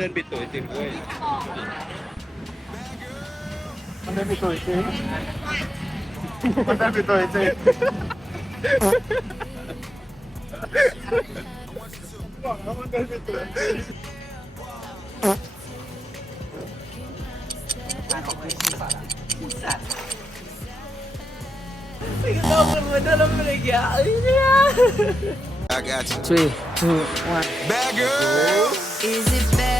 เดินปิดตัวจริงเว้ยมันได้ปิดตัวจริงมันได้ปิดตัวจริงบอกแล้วมันได้ปิดตัวจริง I got you. three two one Bad girl. Is it bad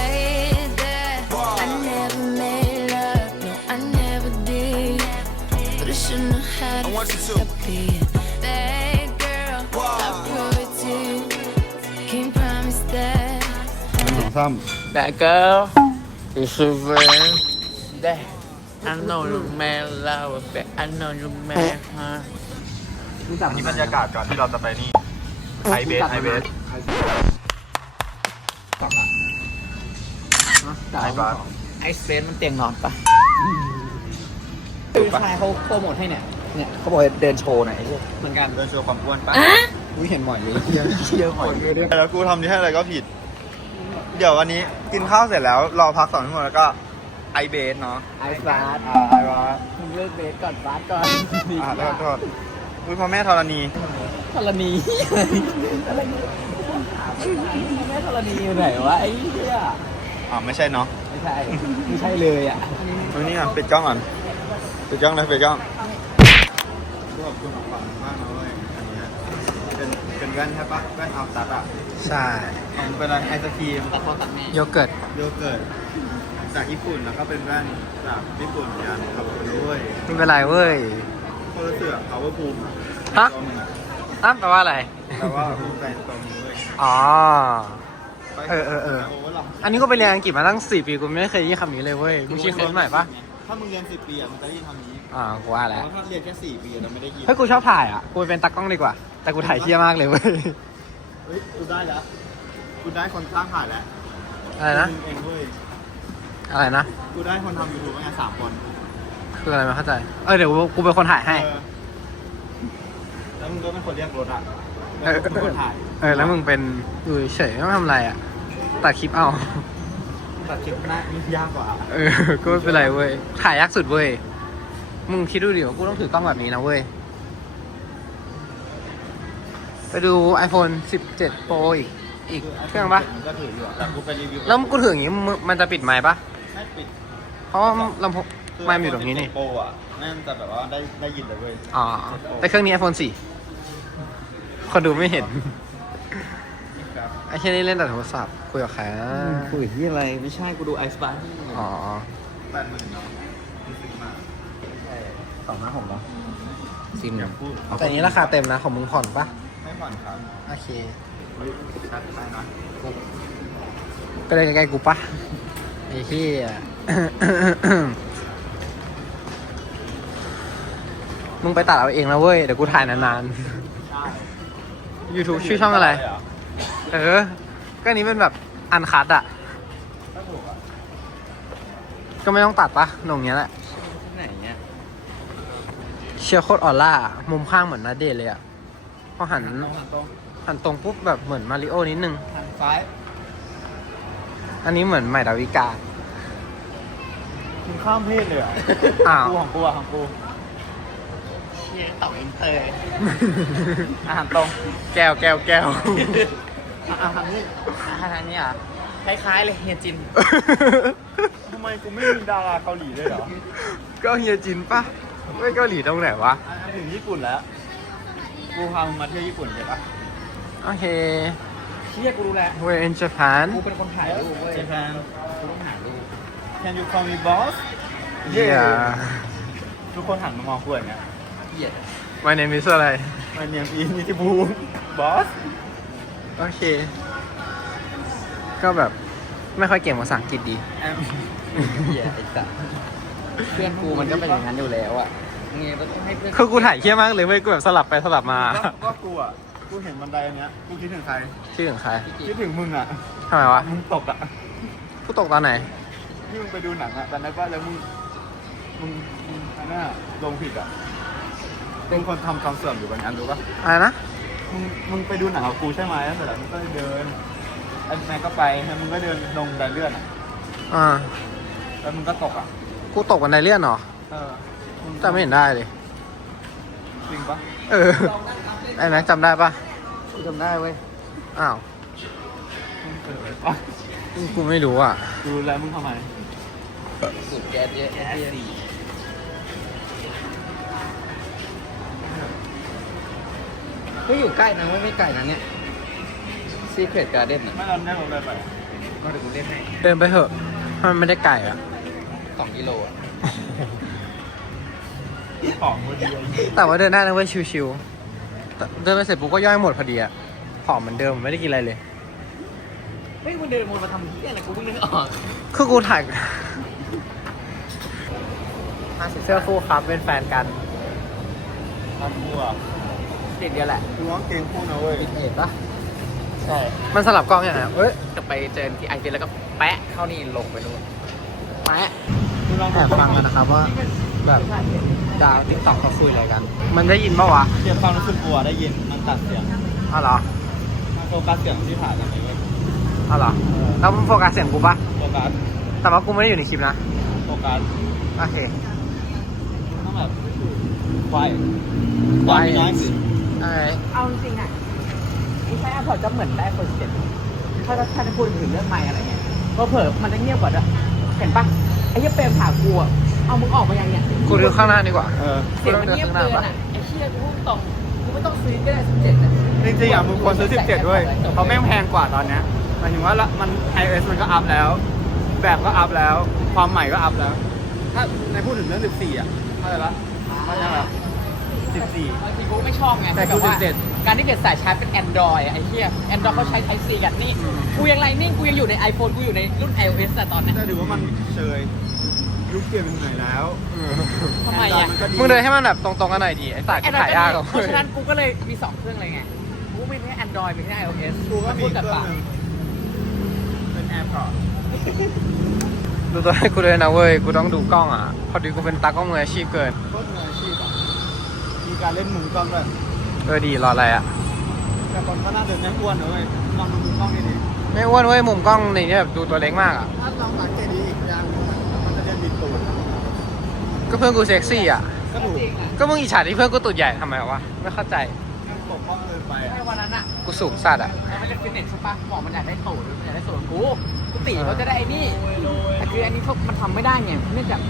have had I want you to. to be a bad girl. I prove it to you. Can't promise that. สองซ้ That girl is a very that I know you man love it I know you man huh ำนี่บรรยากาศก่อนที่เราจะไปนี่ไฮเบสไฮเบสไฮบาสไอสเปนมันเตียงนอนปะผู้ชายเขาโปรโมทให้เนี่ย เนี่ยเขาบอกให้เดินโชว์หน่อยไอ้พวกเหมือนกันเดินโชว์ความอ้วนปะอุ้ยเห็นหมอยเลยเยอะเยอะหมอยเลยแล้วกูทำนี่ให้อะไรก็ผิด เดี๋ยววันนี้กินข้าวเสร็จแล้วรอพักสองชั่วโมงแล้วก็ไอเบสเนาะไอซ์บาสอ่าไอวะมึงเลิกเบสก่อนบาสก่อนอ่าแล้วก็โทษอุ้ยพ่อแม่ธรณี ธรณีแม่ธรณีอยู่ไหนวะไอ้เหี้ยอ่าไม่ใช่เนาะไม่ใช่ไม่ใช่เลยอะวันนี้อะปิดกล้องก่อนปิดกล้องเลยปิดกล้อง ขอบคุณของขวัญมากนะเว้ยอันเนี้ยเป็นเป็นแว่นใช่ปะแว่นอัลตัดอะใช่ของเป็นอะไรไอศครีมตัดพ่อตัดแม่โยเกิร์ตโยเกิร์ตจากญี่ปุ่นแล้วก็เป็นแว่นจากญี่ปุ่นเหมือนกันขอบคุณด้วยไม่เป็นไรเว้ยคนละเสือกเขาว่าภูมิฮะ ตัวมึงอะอ้าวแปลว่าอะไร แต่ว่าภูมิใจในตัวมึงด้วยอ๋อ ไปเออเออเออโเวร์หรอันนี้ก็ไปเรียนอังกฤษมาตั้งสี่ปีกูไม่เคยได้ยินคำนี้เลยเว้ยมึงคิดเคยใหม่ปะถ้ามึงเรียนสิบปีอะมึงจะได้ยินคำนี้ อ่ากูว่าแต่แล้วว่าถ้าเรียนแค่สี่ปีอะเราไม่ได้ยินเฮ้ยกูชอบถ่ายอะ กูเป็นตากล้องดีกว่า แต่กูถ่ายเที่ยมากเลยเว้ย เฮ้ยกูได้แล้วกูได้คนสร้างถ่ายแล้ว อะไรนะมึงเองเว้ย อะไรนะ กูได้คนทำยูทูบมาไงสามคน คืออะไรไม่เข้าใจ เออเดี๋ยวกูกูเป็นคนถ่ายให้เออแล้วมึงก็เป็นคนเรียกรถอะเออแล้วมึงเป็นคนถ่าย เออแล้วมึงเป็นอยู่เฉยไม่ต้องทำอะไรอะ ตัดคลิปเอา ตัดคลิปหน้านี่ยากกว่า เออ ก็ไม่เป็นไรเว้ย ถ่ายยากสุดเว้ย มึงคิดดูดิว่ากูต้องถือกล้องแบบนี้นะเว้ย ไปดู iPhone 17 Pro อีก อีกเครื่องปะมันก็ถืออยู่อะแต่กูไปรีวิวแล้วกูถืออย่างงี้มึงมันจะปิดไมค์ปะไม่ปิดเพราะว่าลำโพงไมค์มันอยู่ตรงนี้นี่ โปรอะแม่งจะแบบว่าได้ได้ยินเลยเว้ยอ๋อ แต่เครื่องนี้ iPhone 4 คนดูไม่เห็น ครับไอ้แค่นี้เล่นแต่โทรศัพท์คุยกับใครนะคุยที่อะไร ไม่ใช่กูดูไอซ์บาสอ๋อ แปดหมื่นเนาะที่ซื้อมา สองหน้าผมเหรอซิมอย่าพูดแต่อันนี้ราคาเต็มนะของมึงผ่อนปะไม่ผ่อนครับโอเคเฮ้ยชัดไปนะก็เลยใกล้ๆกูปะไอ้ที่มึงไปตัดเอาเองนะเว้ย เดี๋ยวกูถ่ายนานๆ YouTube ชื่อช่องอะไร เออ ก็อันนี้เป็นแบบอันคัดอะถ้าถูกอะ ก็ไม่ต้องตัดปะตรงเนี้ยแหละที่ไหนเนี่ย เชียร์โคตรออร่า มุมข้างเหมือนนาเดชน์เลยอะพอหันตรงหันตรงหันตรงปุ๊บแบบเหมือนมาริโอนิดนึง หันซ้ายอันนี้เหมือนใหม่ดาวิกา มึงข้ามเพศเลยเหรอะอ้าว กูของกูอะของกูเชี่ยต่ออินเตอร์อาหารตรงแก้วแก้วแก้วอาหารนี่อาหารนี่อะคล้ายๆเลยเฮียจินทำไมกูไม่มีดาราเกาหลีเลยเหรอ ก็เฮียจินปะ ไม่เกาหลีตรงไหนวะอะถึงญี่ปุ่นแล้ว กูพามึงมาเที่ยวญี่ปุ่นใช่ปะโอเค เชี่ยกูรู้แล้ว we're in Japan กูเป็นคนถ่ายรูปเว้ยเจแปนกูต้องถ่ายรูป Can you call me boss yeah ทุกคนหันมามองกูอย่างเงี้ยเหี้ย my name is อะไร My name is นิติภูมิ boss โอเค ก็แบบไม่ค่อยเก่งภาษาอังกฤษดี I'm เหี้ยไอ้สัส เพื่อนกูมันก็เป็นอย่างนั้นอยู่แล้วอะไงก็ต้องให้เพื่อนคือกูถ่ายเที่ยมากเลยเว้ยกูแบบสลับไปสลับมาว่าว่ากูอะกูเห็นบันไดอันเนี้ยกูคิดถึงใครชื่อของใครคิดถึงมึงอะทำไมวะมึงตกอะผู้ตกตอนไหนที่มึงไปดูหนังอะตอนนั้นว่าแล้วมึงมึงมึงอันน่ะลงผิดอะเป็นคนทำความเสื่อมอยู่บางอันรู้ปะอะไรนะมึงมึงไปดูหนังกับกูใช่ไหมแล้วเสร็จแล้วมึงก็เดินแล้วแม่ก็ไปแล้วมึงก็เดินลงไดเลื่อนอะอ่าแล้วมึงก็ตกอะ กูตกบันไดเลื่อนเหรอเออมึงจำไม่เห็นได้เลย จริงปะเออไอ้แม็กจำได้ปะกูจำได้เว้ยอ้าว มึงเกิดอะไรปะกูไม่รู้อะดูแล้วมึงทำไมสุดแก๊สเยอะแก๊สดีก็อยู่ใกล้นะไม่ไม่ไกลนะเนี่ยซีเครตการ์เด้นอะไม่เราได้ลงเลยไปก็เดี๋ยวกูเล่นให้เดินไปเถอะถ้ามันไม่ได้ไก่อะ สองกิโลอะของพอดีไอ้แต่ว่าเดินได้นะเว้ยชิวๆแต่เดินไปเสร็จปุ๊บก็ย่อยหมดพอดีอะผอมเหมือนเดิมไม่ได้กินอะไรเลย เฮ้ยมึงเดินวนมาทำเหี้ยอะไรกูเพิ่งนึกออกคือกูถ่ายเสื้อคู่ครับเป็นแฟนกันทำกูอะติดเดียวแหละกูร้องเกงคู่นะเว้ยติดเอ็ดปะใช่มันสลับกล้องอย่างไรเอ้ย จะไปเจอที่ไอเฟนแล้วก็แปะเข้านี่ลงไปนู่นแปะมึงลอง แอบฟังกันนะครับว่าแบบดาวติ๊กต็อกเขาคุยอะไรกัน มันได้ยินปะวะเสียงความรู้สึกกลัวได้ยินมันตัดเสียงอ๋อเหรอมันโฟกัสเสียงที่ผ่านอะไรเว้ยอ๋อเหรอแล้วมึงโฟกัสเสียงกูปะโฟกัสแต่ว่ากูไม่ได้อยู่ในคลิปนะโฟกัสโอเคต้องแบบไวไวน้อยสิไอ้เอาจริงๆอะไอ้ใช้แอปพอร์ตจะเหมือนได้คนเจ็ดถ้าถ้าจะพูดถึงเรื่องไมค์อะไรเงี้ยก็เผลอๆมันจะเงียบกว่าด้วยเห็นปะ ไอ้เหี้ยเปรมถามกูอะเอามึงออกมายังเนี่ยกูดูข้างหน้าดีกว่าเออเสียงมันเงียบเกินอะไอ้เชี่ยกูพูดตรงกูไม่ต้องซื้อก็ได้สิบเจ็ดอะจริงๆอะมึงควรซื้อ 17 ด้วยเพราะแม่งแพงกว่าตอนเนี้ยหมายถึงว่าละมัน iOS มันก็อัพแล้ว แบบก็อัพแล้ว ความใหม่ก็อัพแล้ว ถ้าในพูดถึงเรื่อง 14 อะเข้าใจปะมันจะ แบบ14บางทีกูไม่ชอบไงแต่กูบบว่า17การที่เกิดสายชาร์จเป็น Android อะไอ้เหี้ย Android เขาใช้ Type C กันนี่กูยังไรนิ่งกูยังอยู่ใน iPhone กูอยู่ในรุ่น iOS อะตอนเนี้ยแต่ถือว่ามันเชยยุคเปลี่ยนเป็นไหนแล้วทำไมอะ นก็มึงเดินให้มันแบบตรงๆกันหน่อยดิไอ้สายกูถ่ายยากหรอกเพราะฉะนั้นกูก็เลยมี 2 เครื่องเลยไง กูไม่ใช่ Android ไม่ใช่ iOS กูก็มีพูดเคกับรื่องปากหนึงเป็นแอร์พอร์ตดูตัวให้กูเลยนะเว้ย กูต้องดูกล้องอะ พอดีกูเป็นตากล้องมืออาชีพเกิน โคตรมืออาชีพอะมี การเล่นมุมกล้องด้วยเออดีรออะไรอะ แต่คนก็น่าเดินแม่งอ้วนนะเว้ยลองดูมุมกล้องดีๆไม่อ้วนเว้ยมุมกล้องในนี้แบบดูตัวเล็กมากอะถ้าลองสังเกตดีอีกอย่างหนึงอะมันจะเดินบิดตูดก็เพื่อนกูเซ็กซี่อะ ก็ถูกจริงอะก็มึงอิจฉาที่เพื่อนกูตุดใหญ่ทำไมวะไม่เข้าใจแม่งปกป้องเกินไปไอ้อะวันนั้นอะกูสูงสัตว์อะ เราไม่เล่นฟิตเนสใช่ปะหมอมันอยากได้ตูดมันอยากได้ส่วนกูกูตีเขาจะได้ไอ้นี่แต่คืออันนี้เขามันทำไม่ได้ไงเนื่องจาก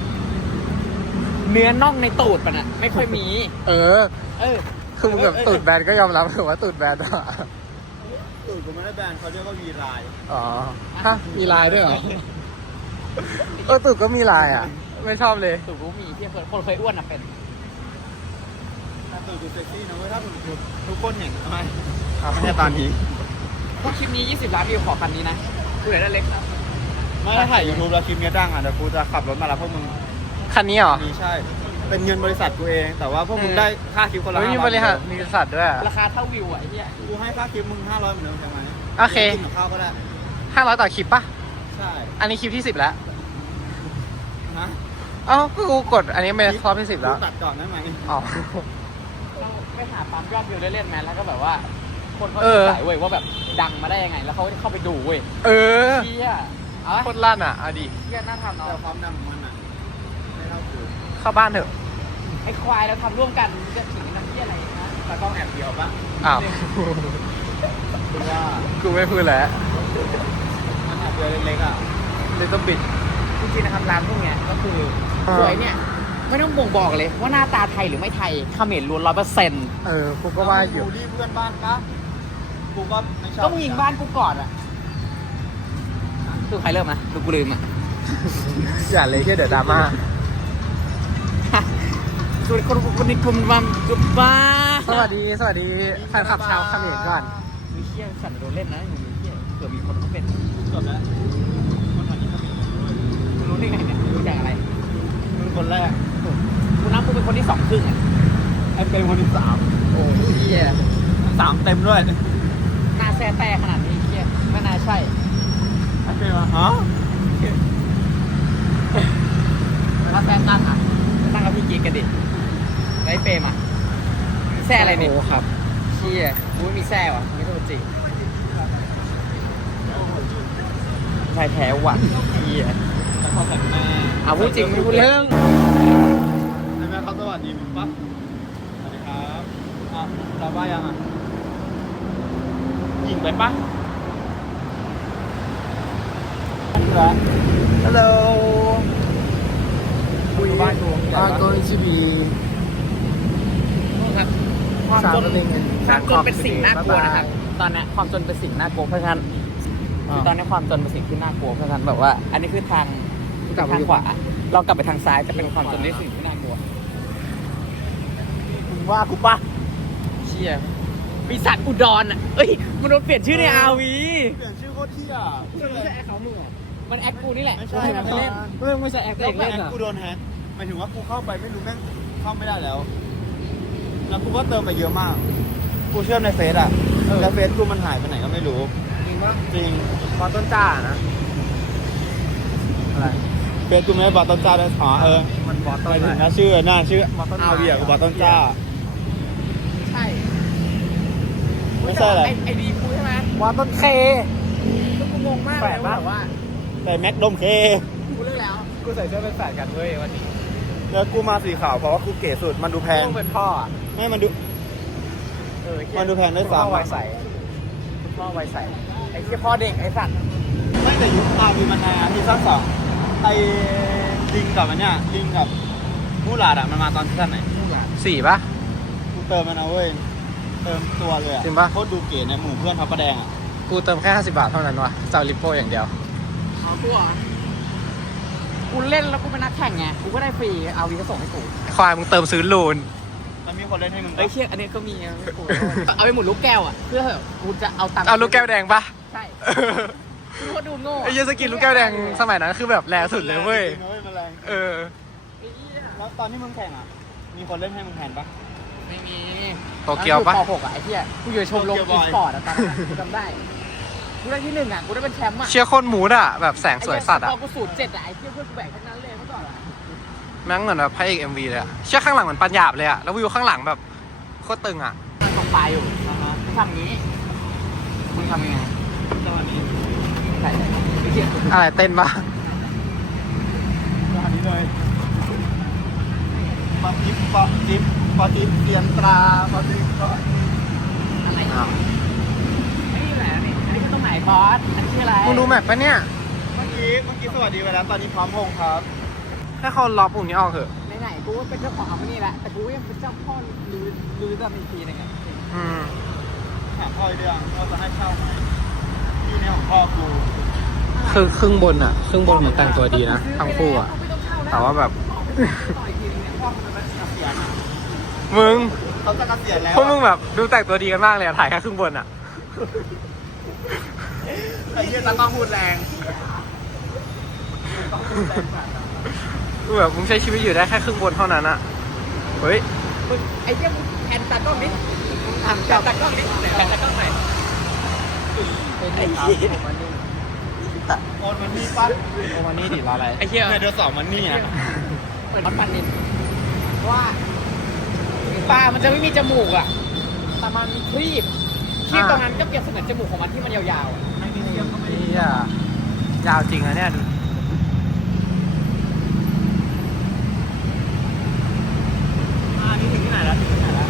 เนื้อน่องในตูดมันอะไม่ค่อยมี เออ เออคือมึงแบบตูดแบนก็ยอมรับถือว่าตูดแบนอะตูดกูไม่ได้แบนเขาเรียกว่าวีไลน์อ๋อฮะมีลายด้วยเหรอเออตูดก็มีลายอะ ไม่ชอบเลย ตูดกูมีที่เคยคนเคยอ้วนอะเป็นแต่ตูดกูเซ็กซี่นะเว้ยถ้าตูดกูทุกคนเห็นทำไมไม่ใช่ตอนนี้พวกคลิปนี้ 20 ล้านวิวขอคันนี้นะกูเหลือได้เล็กนะไม่ถ้าถ่ายยูทูบแล้วคลิปเนี้ยดังอะเดี๋ยวกูจะขับรถมารับพวกมึง คันนี้เหรอนี่ใช่ เป็นเงินบริษัทกูเอง แต่ว่าพวกมึงได้ค่าคลิปคนละเฮ้ยมีห้าบริหารมีบริษัทด้วยอะราคาเท่าวิวอะไอ้เหี้ยกูให้ค่าคลิปมึงห้าร้อยเหมือนเดิมใช่ไหมโอเคกินกับข้าวก็ได้ห้าร้อยต่อคลิปปะใช่อันนี้คลิปที่สิบแล้วนะเอ้าก็กูกดอันนี้เป็นครอบที่สิบแล้วกูตัดก่อนได้ไหมอ๋อเราไปหาปั๊มยอดวิวเล่นๆไหมแล้วก็แบบว่า คนเขาเอสองสัยเว้ยว่าแบบดังมาได้ยังไง แล้วเขาเข้าไปดูเว้ยเออเหี้ยเอาโคตรลั่นอะเอาดิเหี้ยน่าทำแต่เนาะความดำของมันอะไม่เท่ากู เข้าบ้านเถอะ ไอ้ควายเราทำร่วมกันจะถึงน้ำเหี้ยอะไรนะตากล้องแอบเดียวปะอ้าว คือว่ากูไม่พูดแล้วมันแอบเดียวเล็กๆอะเลยต้องบิด จริงๆนะครับร้านพวกเนี้ยก็คืออ่า สวยเนี่ย ไม่ต้องบ่งบอกเลยว่าหน้าตาไทยหรือไม่ไทยเขมรล้วนร้อยเปอร์เซ็นต์เออกูก็ว่าอยู่กูรีบเพื่อนบ้านปะกูก็ไม่ชอบก็มึงยิงบ้านกูก่อนอะคือใครเริ่มนะดูกูลืมอะอย่าเลยที่เดี๋ยวดราม่า สวัสดีคนคนนี้กลุ่มบัมกลุ่มบ้าสวัสดีสวัสดีแฟนคลับชาวเขมรก่อนมีเชี่ยสัตว์โดนเล่นนะอย่างนี้เชี่ยเผื่อมีคนเขาเป็นจบแล้วคนคนนี้ก็มีมึงรู้ได้ไงเนี่ยรู้จากอะไรมึงคนแรกกูนับกูเป็นคนที่สองครึ่งอะไอ้เป็นคนที่สามโอ้ยเชี่ยสามเต็มด้วยหน้าแซ่แต่ขนาดนี้เชี่ยไม่น่าใช่ไอ้เป็นมาฮะถ้าแซ่ตั้งอะตั้งกับพี่กิ๊กกันดิ ไอ้เปรมอะแซ่อะไรเนี่ยโอ้ครับเชี่ยกูไม่มีแซ่ว่ะไม่ต้องจีบชายแท้ว่ะเฮียแล้วเขาแบบแม่เอาพูดจริงไม่พูดเล่นให้แม่เขาสวัสดีมึงปะสวัสดีครับอะเราว่ายังอะยิงไปปะแล้ว Hello คุยบ้านกู are going to be ครับ ความจน traveling in ความจน Bangkok เป็นสิ่งน่ากลัว today. นะครับตอนเนี้ยความจนเป็นสิ่งน่ากลัวเพราะฉะนั้นอ่าคือตอนนี้ความจนเป็นสิ่งที่น่ากลัวเพราะฉะนั้นแบบว่า อันนี้คือทางกลับไปทางดีขกว่าวาเรากลับไปทางซ้ายจะเป็นความจนที่สิ่งที่น่ากลัวมึงว่ากูปะเชี่ยปีศาจอุดรอะเอ้ยมันโดนเปลี่ยนชื่อในอาวีเปลี่ยนชื่อโคตรเที่ยไม่ใช่แอคเขามึงมันแอคกูนี่แหละไม่ใช่ไม่เล่นเรื่องไม่ใช่แอคตัวแล้เอวงแม่เล่นงอะกูโดนแฮกหมายถึงว่ากูเข้าไปไม่รู้แม่งเข้าไม่ได้แล้ว แล้วกูก็เติมไปเยอะมาก กูเชื่อมในเฟซอะแล้วเฟซกูมันหายไปไหนก็ไม่รู้ จริงปะจริง พอต้นจ้านะอะไรเฟซกูไม่ได้บอกต้นจ้าด้วยอ๋อเออมันบอสหต้นมายถึงอะไร นะชื่อหน้าชื่อบอกต้นไม้ อาเวียกูบอกต้นจ้า ใช่ไม่ใช่เหรอไไอดีกูใช่ไหมบอสต้นเค ก็กูงงมากแปเลลยกปะว่าแบบว่าแต่แม็กดมเค กูเลิกแล้ว กูใส่เสื้อเป็นแฝดกันเว้ยวันนี้แล้วกูมาสีขาวเพราะว่ากูเก๋สุดมันดูแพงต้องเป็นพ่ออะ ไม่มันดู เออมันดูแพงด้วยซ้ำ พ่อไวใสคุณพ่อไวใสไอ้ที่พ่อเด็กไอ้สัตว์ไม่แต่ยุคอาวีมันนาซีซั่นสองไอ้ลิงกับอันเนี้ยลิงกับมูหลาดอะมันมาตอนซีซั่นไหนสี่ปะ กูเติมมันนะเว้ยเติมตัวเลยอะจริงปะ โคตรดูเก๋ในหมู่เพื่อนพระประแดงอะกูเติมแค่ 50 บาทเท่านั้นวะเจ้าลิปโป้อย่างเดียว เอากูเหรอกูเล่นแล้วกูเป็นนักแข่งไง กูก็ได้ฟรีเอาวีก็ส่งให้กูควายมึงเติมซื้อลูน มันมีคนเล่นให้มึงเอ้ยเชี่ยอันนี้ก็มีเอาให้กูเอาไปหมุนลูกแก้วอะ เพื่อกูจะเอาตังค์เอาลูกแก้วแดงปะใช่กูก็ดูโง่ไอ้เหี้ยสกินลูกแก้วแดงสมัยนั้นคือแบบแรงสุดเลยเว้ย จริงนะเว้ยมันแรงเออ ไอ้เหี้ยแล้วตอนที่มึงแข่งอะ มีคนเล่นให้มึงแทนปะ ไม่มีโตเกียวปะ ตอนอยู่ป .6 อะไอ้เหี้ยกูอยู่ชมรมโตเกีอียวบอย สปอร์ตอะตอนนั้นอะกูจำได้กูได้ที่หนึ่งอะกูได้เป็นแชมป์อะเชียร์โคตรมูดอะแบบแสงสวยสัตว์อะพอกูสูตรเจ็ดอะไอ้เหี้ยเพื่อนกูแบกทั้งนั้น แม่งเหมือนแบบพระเอกเอ็มวีเลยอะเชียร์ข้างหลังเหมือนปัญญาบเลยอะแล้ววิวข้างหลังแบบโคตรตึงอะมันตกปลายอยู่ทำอย่างนี้มึงทำยังไงจังหวะนี้ใช่ไอ้เหี้ยอะไรเต้นปะจังหวะนี้เลยปะจิ๊บปะจิ๊บปะจิ๊บเตียนตราปะจิ๊บปะอะไรอ้าวไม่มีไหนนี่อันนี้คือตรงไหนคอร์สอันนี้คืออะไรมึงดูแมปปะเนี่ย เมื่อกี้ เมื่อกี้สวัสดีไปแล้ว ตอนนี้พร้อมพงครับ ให้เขาล็อกปุ่มนี้ออกเถอะ ไหนๆกูก็เป็นเจ้าของอันนี้แหละแต่กูก็ยังเป็นเจ้าพ่อลือลือเรื่องอีกทีหนึงอะอืม ถามพ่อเรื่องว่าจะให้เช่าไหมที่เนี่ยของพ่อกูคือครึ่งบนอะครึ่งบนเหมือนแต่งตัวดีนะทั้งคู่อะไม่ต้องเข้าแล้วแต่ว่าแบบ ต่อยทีนึงเนี่ยพ่อมันเป็นเสียมึงเขาจะเกษียณแล้วพวกมึงแบบดูแต่งตัวดีกันมากเลยอะถ่ายแค่ครึ่งบนอะไอ้เหี้ยตะกล้องพูดแรง คือแบบมึงใช้ชีวิตอยู่ได้แค่ครึ่งบนเท่านั้นอะเฮ้ยมึงไอ้เหี้ยมึงแอนตากล้องนิดมึงทำแอนตากล้องนิดไหนแอนตากล้องไหนไอ้เหี้ยโอนมันนี่ปั้นโอมานี่ดิรออะไรไอ้เหี้ยเนี่ยเดือนสองมันนี่อะเหมือนปันนิดว่าปลามันจะไม่มีจมูกอะแต่มันมีครีบครีบตรงนั้นก็เปรียบเสมือนจมูกของมันที่มันยาวๆอะนี่อะยาวจริงอะเนี่ยดู อ่านี่ถึงที่ ไหนแล้วถึงที่ไหนแล้ว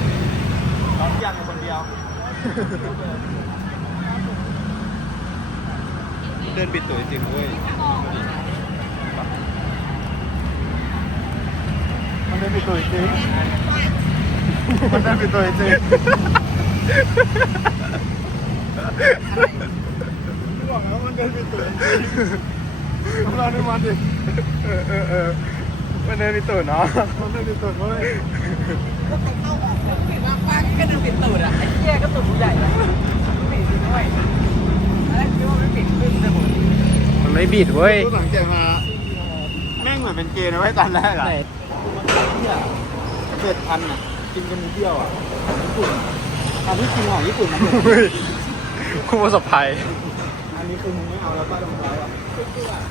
ร้อนยังอยู่คนเดียว เดินปิดตัวจริงเว้ย มันเดินปิดตัวจริง มันเดินปิดตัวจริงบอกแล้วมันเดินปิดตัวจริงต้องรอดูมันดิเออเออเออมันเดินไปตูดเนาะมันเดินปิดตัวเว้ย ปิดมากป้าก็เดินปิดตูดอะไอ้เหี้ยก็ตูดกูใหญ่เลยปิดด้วยแล้วคิดว่าไม่ปิดขึ้นจะหมดมันไม่บิดเว้ยกูสังเกตมาแม่งเหมือนเป็นเกย์นะเว้ยตอนแรกอะไหนเจ็ดพันอะกินกันเที่ยวอะญี่ปุ่นตอนที่กินของญี่ปุ่นมันเฮ้ยผู้ประสบภัยอันนี้คือมึงไม่เอาแล้วป้ารองเท้าอะ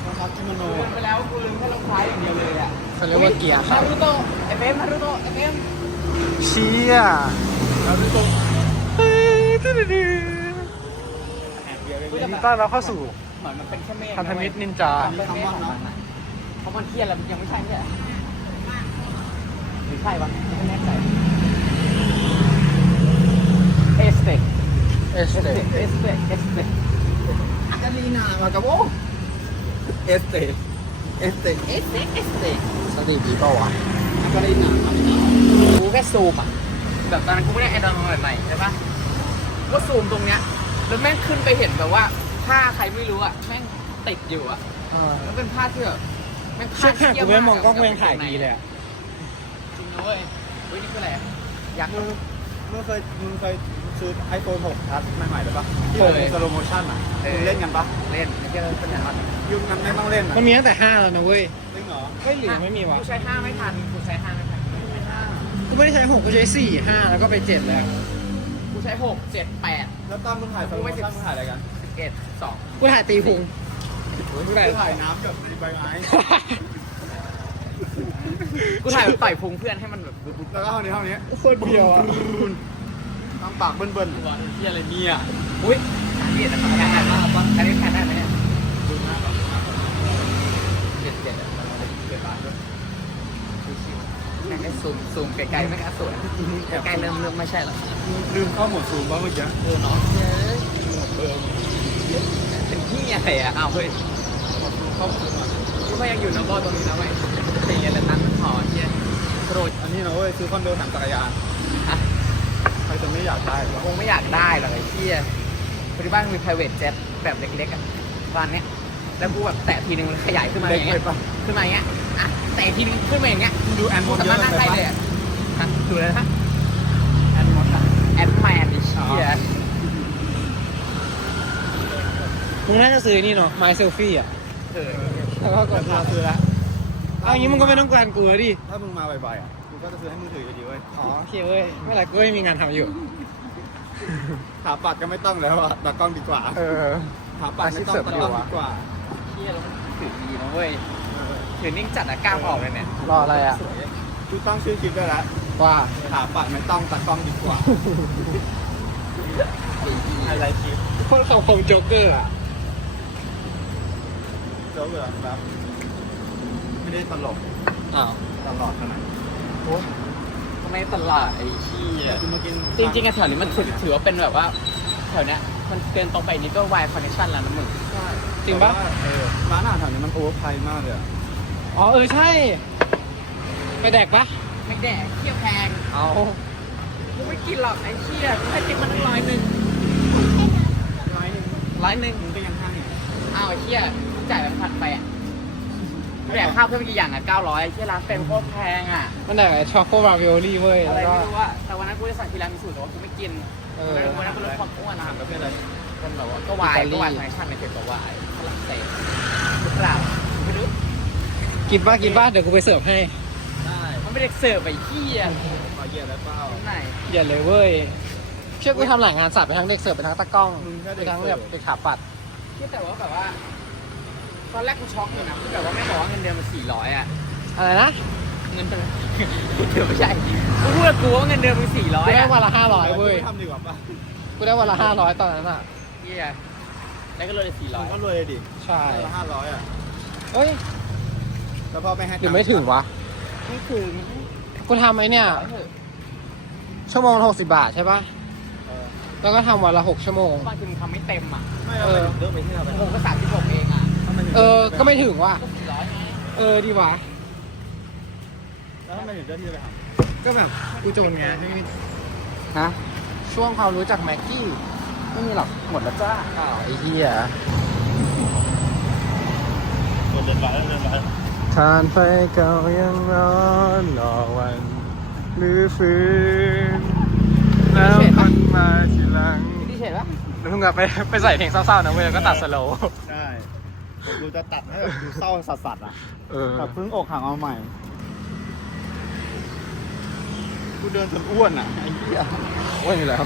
รองเท้ากิโมโนลืมไปแล้วกูลืมแค่รองเท้าอย่างเดียวเลยอะเขาเรียกว่าเกียร์คมารับรุโตะไอเฟมมารุโตะไอเฟมเชี่ยแล้วดูตรงเฮ้ยตื้อดื้อแอบ เดียวเลยยินดีต้อนรับเข้าสู่เหมือนมันเป็นแค่เมฆพันธมิตรนินจาเป็นเมฆของมันอะเพราะมันเทียนแล้วมันยังไม่ใช่เนี่ยหรือใช่ปะไม่แน่ใจเอสเต็กเอสเต็กเอสเต็กเอสเต็กาลีนามากับโอ้เอสเต็กเอสเต็กเอสเต็กเอสเต็กสตรีบีเปล่าวะกาลีนามาลีนากู แค่ซูมอะแบบตอนนั้นกูไม่ได้แอนดรอยใหม่ใช่ปะก็ซูมตรงเนี้ยแล้วแม่งขึ้นไปเห็นแบบว่าผ้าใครไม่รู้อะแม่งติดอยู่อะแล้วเป็นภาพที่แบบแม่งเชื่อค่ะเยี่ยกูไม่มองกล้องเมืองถ่ายดีเลยอะจริงนะเว้ยเฮ้ยนี่คืออะไรอะยักษ์มึงมึงเคยมึงเคยซื้อไอโฟน6ทัชใหม่ๆหรือปะที่เคมันยเป็นสโลโมชั่นอะเออมึงเล่นกันปะเล่นไม่ใช่เล่นเป็นอย่างนั้นยุคนั้นไม่ต้องเล่นอะมันมีตั้งแต่ห้าแล้วนะเว้ยจริงเหรอเฮ้ยหรือไม่มีวะกูใช้ห้าไม่ทันกูใช้ห้าไม่ทัน กูไม่ได้ใช้หกกูใช้สี่ห้าแล้วก็ไปเจ็ดแล้ว กูใช้หกเจ็ดแปดแล้วตอนมึงถ่ายสโลโมชั่นมึงถ่ายอะไรกันสิบเอ็ดสิบสองกูถ่ายตีพุงมึงถ่ายน้ำกับใบไม้กูถ่ายแบบต่อยพุงเพื่อนให้มันแบบบุ๊บแล้วก็เท่านี้เท่านี้โคตรเบียวอะต้องปากเบิ้ลๆบอลที่อะไรเนี่ยอุ้ยเบียดนะครับแพ้ได้ปะอันนี้แพ้ได้ไหมเนี่ยเจ็ดเจ็ดอะเจ็ดบาทด้วยชิวๆแม่งได้ ซูมซูมไกลๆไม่กล้าสวยใกล้ๆเริ่มเริ่มไม่ใช่แล้วๆลืมเข้าโหมดซูมบ้างเมื่อกี้เออเนาะเป็นที่อะไรอะอ้าวเฮ้ยเข้าซูมอะกูก็ยังอยู่นะบอตรงนี้นะเว้ยตีอะไรตั้งหอเชี่ยโรยอันนี้นะเว้ยซื้อคอนโดแถมจักรยานฮะใครจะไม่อยากได้วะคงไม่อยากได้หรอกไอ้เชี่ยปัจจุบันมี private jet แบบเล็กๆอะประมาณเนี้ยแล้วกูแบบแตะทีนึงมันขยายขึ้นมาอเล็กย่างไปเงี้ยปะขึ้นมาอย่างเงี้ย อะแตะทีนึงขึ้นมาอย่างเงี้ยมึงดูแอนมกูดสาเยมารอะถนั่งไปได้ปะเลยอะฮะดูเลยนะแอนมดอะแอดแมนไอ้เชี่ยมึงน่าจะซื้อนี่เนาะไมเซลฟี่อะ เออแล้วก็กก็ดจะซื้อแล้วเอางี้มึงก็ไม่ต้องการกูแล้วดิ ถ้ามึงมาบ่อยๆอะกูก็จะซื้อให้มือถือดีเว้ยอ๋อโอเคเว้ยไม่เป็นไรกูไม่มีงานทำอยู่ขาปัดก็ไม่ต้องแล้วอะตากล้องดีกว่าเออขาปัดไม่ต้องอาชีพเสริมตากล้องดีกว่าดีกว่าเชี่ยแล้วมันถือดีนะเว้ย ถือนิ่งจัดอะกล้ามออกเลยเนี่ยรออะไรอะกูต้องชื่อคลิปได้แล้วว่าขาปัดไม่ต้องตากล้องดีกว่าอะไรคลิปคนของผมโจ๊กเกอร์อะเจ้าเหลือแบบไม่ได้ตลกอ้าวตลอดขนาดทำไมตลาดไอ้เชี่ยกูมากินจริงๆอะแถวนี้มันถือถือว่าเป็นแบบว่าแถวเนี้ยมันเกินตรงไปนิดก็วายคอนเนคชั่นแล้วนะมึงจริงปะเออร้านอาหารแถวนี้มันโอเวอร์ไพรส์มากเลยอะ อ๋อเออใช่ ไปแดกปะไม่แดกเที่ยแพงเอากูไม่กินหรอกไอ้เชี่ยกูให้ติ๊กมันตั้งร้อยหนึ่งร้อยหนึ่งร้อยหนึ่งมึงก็ยังให้อ้าวไอ้เชี่ยกูจ่ายแบงค์พันไปอะกูแดกข้าวเพิ่มกี่อย่างอะเก้าร้อยไอ้เชี่ยร้านเป็นโคตรแพงอะ มันแดกไอ้ช็อกโกราวิโอลี่เว้ยอะแล้ไรวก็ ไม่รู้ว่าแต่วันนั้นกูได้สั่งทีร้านมีสูตรแต่ว่ากูไม่กินเออ วันนั้นกูลดความอ้วนอานะหารประเภทอะไรเป็นแบบว่าก็วายอิตาลีก็วายคอนเนคชั่นในเทปก็วายฝรั่งเศสหรือเปล่าไม่รู้ กินบ้ากินบ้าเดี๋ยวกูไปเสิร์ฟให้ ได้มันไม่ได้เสิร์ฟไอ้เชี่ยขอเหยียดได้เปล่าไหนอย่าเลยเว้ย เชื่อกูทำหลายงานสัตว์ไปทั้งเด็กเสิร์ฟไปทั้งตากล้องมึงแค่ไปเด็กทั้งเสิแบร์บฟเด็กขาปัดที่แต่ว่าแบบว่า ตอนแรกกูช็อกอยู่นะคือแบบว่าไม่บอกว่าเงินเดือนมันสี่ร้อยอะ อะไรนะ เงินเดือนเดี๋ยวไม่ใช่ กูพูดกับกูว่าเงินเดือนมันสี่ร้อกูยได้อะวันละห้าร้อยเว้ย ทำดีกว่าป่ะกูได้วันละห้าร้อยตอนนั้นอะเฮียแล้วก็เลยสี่ร้มึอยงก็รวยเลยดิใช่ละห้าร้อยอะเอ้ย แล้วพอไปให้หรือไม่ถึงวะ ไม่ถึงกูทำไอ้เนี่ยร้อยเถอะชั่วโมงละหกสิบาทใช่ปะเออแล้วก็ทำวันละหกชั่วโมง บางทีมึงทำไม่เต็มอะไม่เอาไปถึงเรื่องไปที่เราไปผมก็สามสิบหกเองอะทำไมถึงเออ ก็ไม่ถึงว่ะ ก็สี่ร้อยไงเออดีวะ แล้วทำไมถึงเลือกที่จะไปหาก็แบบกูจนไงฮะ ช่วงความรู้จักแม็กกี้ไม่มีหรอกหมดแล้วจ้าอ้าวไอ้เหี้ยเดินไปแล้วเดินไป ทานไฟเก่ายังร้อนรอวันหรือฟื้นแล้วคนมาทีหลังพี่เฉยปะแล้วมึงอะไปไปใส่เพลงเศร้าๆนะเว้ยแล้วก็ตัดสโลว์ใช่ผมดูจะตัดให้แบบดูเศร้าสัสๆอะเออแบบเพิ่งอกหักเอาใหม่ กูเดินจนอ้วนอะไอ้เหี้ยว่าอยู่แล้ว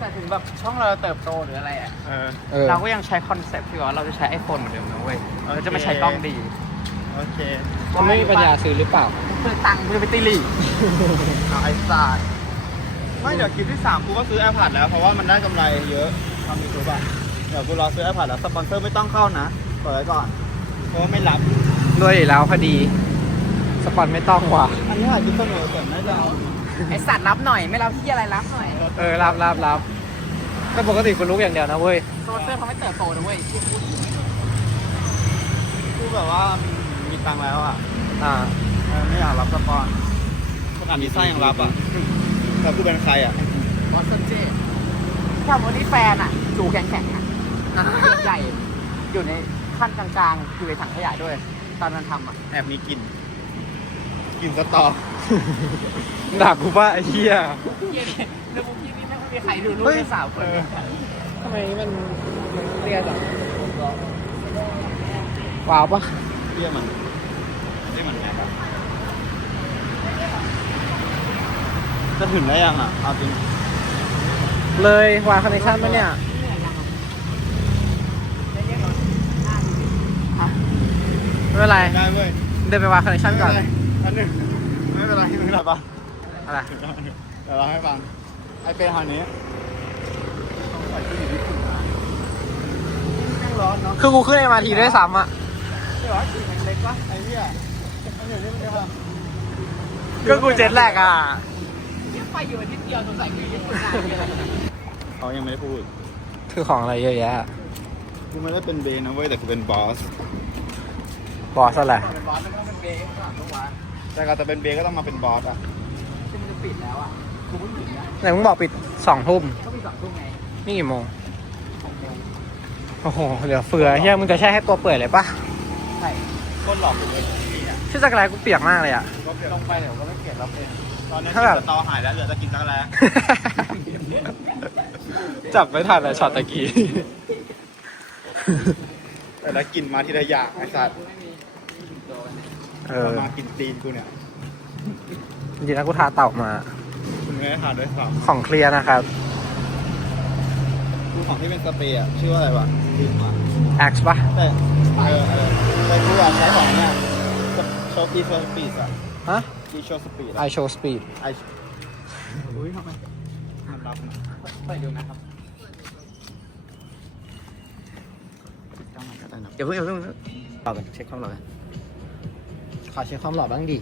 แต่ถึงแบบช่องเราเติบโตหรืออะไรอะ เออ เออ เราก็ยังใช้คอนเซ็ปต์ที่ว่าเราจะใช้ไอโฟนเหมือนเดิมนะเว้ยโอเคเราจะไม่ใช้กล้องดีโอเคมันไม่มีปัญญาซื้อหรือเปล่า คือตังค์กูจะไปตีหลีเอาไอ้สายไม่เดี๋ยวคลิปที่สามกูก็ซื้อ iPad แล้ว เพราะว่ามันได้กำไรเยอะทำยูทูบอะ เดี๋ยวกูรอซื้อ iPad แล้ว สปอนเซอร์ไม่ต้องเข้านะเปิดไว้ก่อนเพราะว่าไม่รับด้วยอยู่แล้วพอดี สปอนไม่ต้องว่ะอันนี้อาจจะเสนอแต่ไม่ได้เอา ไอสัตว์รับหน่อยไม่รับที่อะไรรับหน่อยเออรับรับรับก็ปกติกูรู้อย่างเดียวนะเว้ยโซเซอร์เขาไม่เติบโตนะเว้ยกูแบบว่ามีตังค์แล้วอะอ่าเออไม่อยากรับสปอนขนาดนี้ไส้ยังรับอะแล้วกูเป็นใครอะบอสเซนเจ้ถ้าวันนี้แฟนอะจูแข็งๆอะใหญ่อยู่ในขั้นกลางๆอยู่ในถังขยะด้วย ตอนนั้นทำอะแอบมีกลิ่น กลิ่นสตอด่ากูป่ะไอ้เหี้ยเยี่ยเนี่ยแล้วพวกพี่นี่ไม่มีใครดูลูกเฮ้ยในสาวคนเลยทำไมมันมันเรียจังว้าวปะเรียกมันเรียกมันแอบอะจะถึงได้ยังอะเอาจริงเลยวางคอนเนคชั่นปะเนี่ยไม่เป็นไร ได้เว้ย เดินไปวางคอนเนคชั่นก่อน อันหนึ่งไม่เป็นไรไม่เป็นไรปะอะไรเดี๋ยวเราให้ฟังไอเป็นฮันนี้ต้องใส่ที่อยู่ญี่ปุ่นนะแม่งร้อนเนาะคือกูขึ้นเอ็มอาร์ทีด้วยซ้ำอะเดี๋ยวว่าขี่มันเล็กปะไอ้เนี่ยไอ้เนี่ยนี่มันจะทก็กูเจ็ตแลกอะที่ไปอยู่อาทิตย์เดียวสงสัยคือญี่ปุ่นได้เลยำเขายังไม่ได้พูดคือของอะไรเยอะแยะกูไม่ได้เป็นเบนนะเว้ยแต่กูเป็นบอสบอสอะไรเป็นบอสแล้วก็เป็นเบย์ก่อนทุกวัน แต่ก็จะเป็นเบนก็ต้องมาเป็นบอสอะซึ่งมันจะปิดแล้วอะกูเพิ่งถึงอะไหนมึงบอกปิดสองทุ่มก็มีสองทุ่มไงนี่กี่โมงหกโมงโอ้โหเหลือเฟือเฮียมึงจะแช่ให้ตัวเปื่อยเลยปะใช่คนหลอกกูเลยนี่อะชื่อจักรไรกูเปียกมากเลยอะก็เปลี่ยนลงไปเดี๋ยวก็ไม่เปลี่ยนแล้วเป็นตอนนี้ถ้าแบบสตอหายแล้วเหลือจะกินจักรแล้วจับไม่ทันเลยช็อตตะกี้แต่ละกินมาทีละอย่างไอ้สัตว์ ไม่มีไม่มีตัวกัน เนี่ยเออ มากินตีนกูเนี่ยจริงๆแล้วกูทาเต่ามา คุณไม่ได้ทานด้วยซ้ของเคลียร์นะครับำกูของที่เป็นสเปรย์อะชื่อว่าอะไรวะลืมมา X ปะแต่เออเออแต่กูอยากใช้ของเนี่ยโชว์อีโชสปีดอะฮะ อีโชสปีด I show speed ไออุ้ยทำไมมันรับนะเปิดดูนะครับจ้างมันก็ได้นะเดี๋ยวเพิ่งเดี๋ยวเพิ่งต่อกันเช็คความหล่อกัน ขอเช็คความหล่อบ้างดิ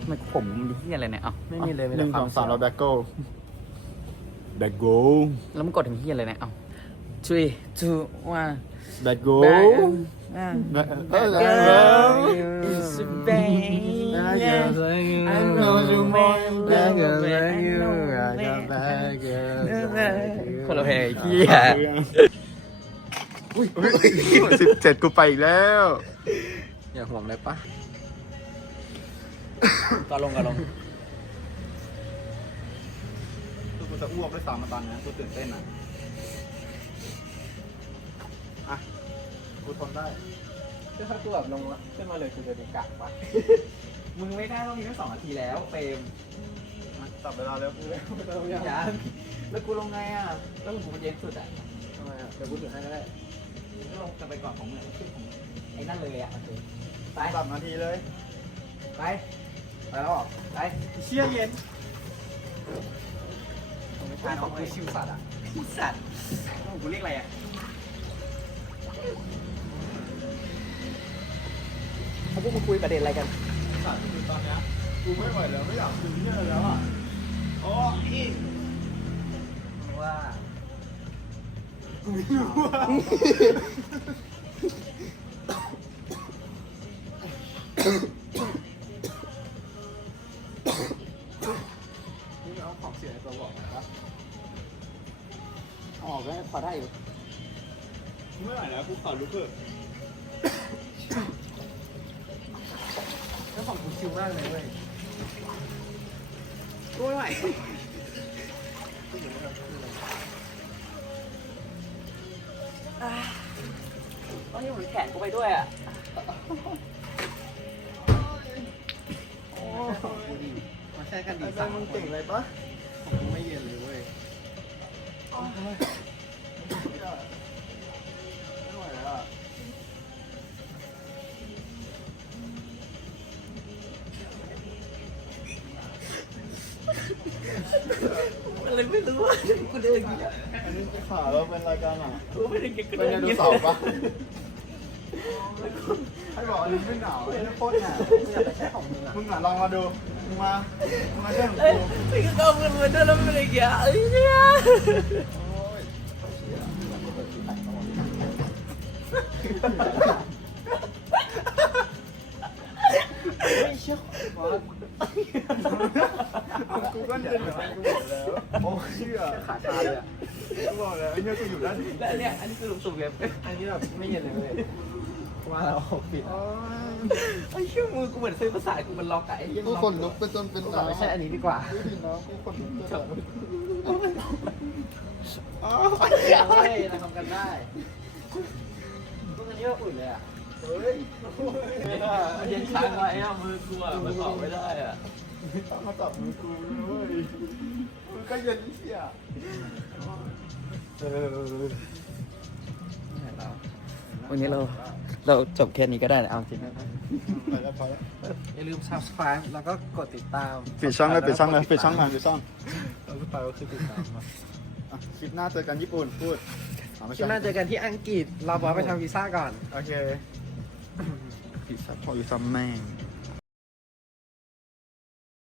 ทำไมผมมันที่อะไรเนี่ยเอ้าไม่มีเลยหนึ่งสองสามเราแบ็คโก้แบ็คโก้แล้วมันกดถึงที่อะไรเนี่ยเอ้า three two one แบ็คโก้ back แบ็ค back เอ girl อ is a baby I know you want that girl คนละเพลงเฮียสิบเจ็ดกูไปอีกแล้ว อย่าห่วงเลยปะก็ลงก็ลงคือกูจะอ้วกด้วยซ้ำมาตอนนี้กูตื่นเต้นอะ อะ กูทนได้ ถ้ากูแบบลงขึ้นมาเลยกูจะดีกักปะมึงไม่ได้ต้องมีแค่สองนาทีแล้วเฟรมจับเวลาเร็วยังแล้วกูลงไงอะ แล้วมึงมันเย็นสุดอะทำไมอะ เดี๋ยวกูถือให้ก็ได้มึงก็ลงกันไปก่อนของมึงขึ้นของ ไอ้นั่นเลยอะโอเคไปสามนาทีเลย ไป ไปแล้วออกไปเชี่ยเย็นผมไม่ใช่ของกูชิวสัตว์อะชิวสัตว์ของกูเรียกอะไรอะเขาพูดมาคุยประเด็นอะไรกันสัตว์คือตอนเนี้ยกูไม่ไหวแล้วไม่อยากคุยเรื่องแล้วอะโอ้อีว่ากูไม่รู้อะ มันเลยไม่ไม่รู้ว่ากูเดินอย่างเงี้ยอันนี้ขาเราเป็นรายการอะกูไม่ได้เก่งกูเป็นเดินไงอย่างดูเงี้ยเสาปะให้บอกอันนี้ไม่หนาวไอ้นี่โคตรหนาวอยากไปใช้ของมึงอะมึงอะลองมาดูมึงมามึงมาเชื่อมเอ้ยกูพี่ก็เอาเงินมาด้วยแล้วมันเป็นอย่างเงี้ยเอ้ยเนี่ย อันนี้คือสุ่มๆแบบอันนี้แบบไม่เย็นเลยเว้ยว่าเราปิดไอ้เชื่อมือกูเหมือนเส้นประสาทกูมันล็อกอะไอ้เหี้ยกูขนลุกเป็นจนเป็นกูหบอกนาวไม่ใช่อันนี้ดีกว่าดูดิน้องกูขนลุกเป็นหนาวอ๋อเฮ้ยเราทำกันได้พวกอันนี้ว่าอุ่นเลยอะเฮ้ยมันเย็นค้างไว้อะมือกูอะมันออกไม่ได้อะต้องมาจับมือกูด้วยมึงก็เย็นเชี่ยเออ วันนี้เราเราจบแค่นี้ก็ได้นะเอาจริงไปแล้วพอแล้วอย่าลืม subscribe แล้วก็กดติดตามปิดช่องเลยปิดช่องเลยปิดช่องมาปิดช่อง subscribe ก็คือติดตามอะคลิปหน้าเจอกันญี่ปุ่นพูดอ๋อไม่คลิใช่ปหน้าเจอกันที่อังกฤษ เราบอสไปทำวีซ่าก่อน โอเคผิดซับพออยู่ซัมแม่ง